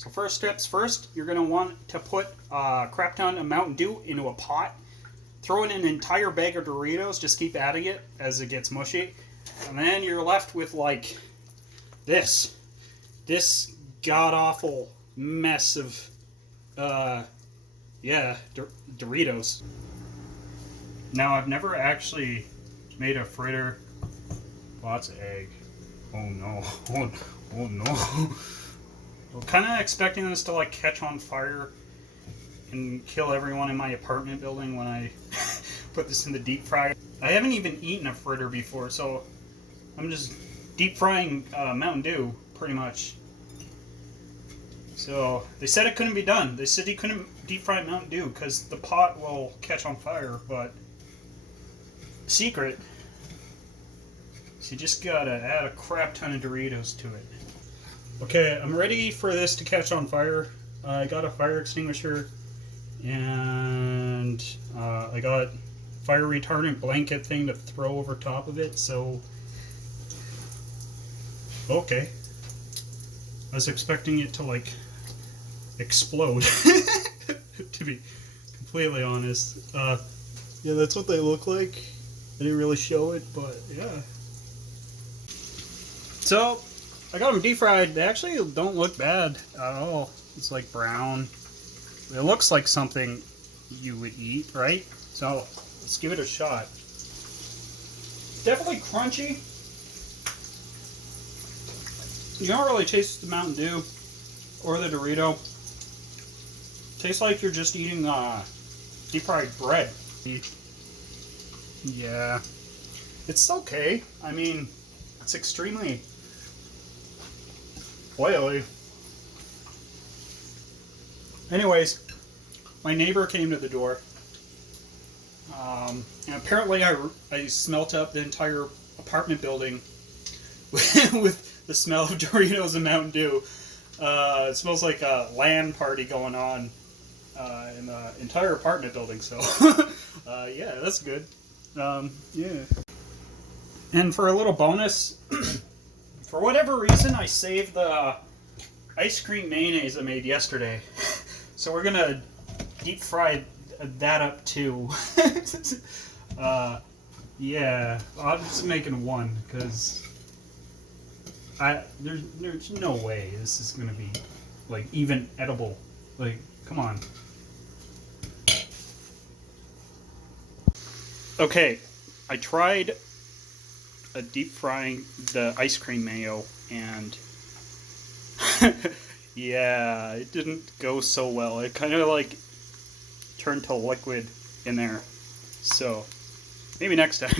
So first steps first, you're going to want to put a crap ton of Mountain Dew into a pot. Throw in an entire bag of Doritos, just keep adding it as it gets mushy. And then you're left with like this god-awful mess of, Doritos. Now, I've never actually made a fritter. Lots of egg. Oh no. Oh no. I'm kind of expecting this to like catch on fire and kill everyone in my apartment building when I put this in the deep fryer. I haven't even eaten a fritter before, so I'm just deep frying Mountain Dew, pretty much. So, they said it couldn't be done. They said you couldn't deep fry Mountain Dew because the pot will catch on fire, but secret, so you just gotta add a crap ton of Doritos to it. Okay, I'm ready for this to catch on fire. I got a fire extinguisher and I got fire retardant blanket thing to throw over top of it, so okay. I was expecting it to like explode to be completely honest. Yeah, that's what they look like. I didn't really show it, but yeah. So I got them deep fried. They actually don't look bad at all. It's like brown. It looks like something you would eat, right? So let's give it a shot. Definitely crunchy. You don't really taste the Mountain Dew or the Dorito. Tastes like you're just eating deep fried bread. Yeah, it's okay. I mean, it's extremely oily. Anyways, my neighbor came to the door, and apparently I smelt up the entire apartment building with the smell of Doritos and Mountain Dew. It smells like a LAN party going on in the entire apartment building, so yeah, that's good. Yeah. And for a little bonus, for whatever reason, I saved the ice cream mayonnaise I made yesterday. So we're gonna deep fry that up too. Yeah, I'm just making one because there's no way this is gonna be like even edible. Like, come on. Okay, I tried deep frying the ice cream mayo, and yeah, it didn't go so well. It kind of like turned to liquid in there. So maybe next time.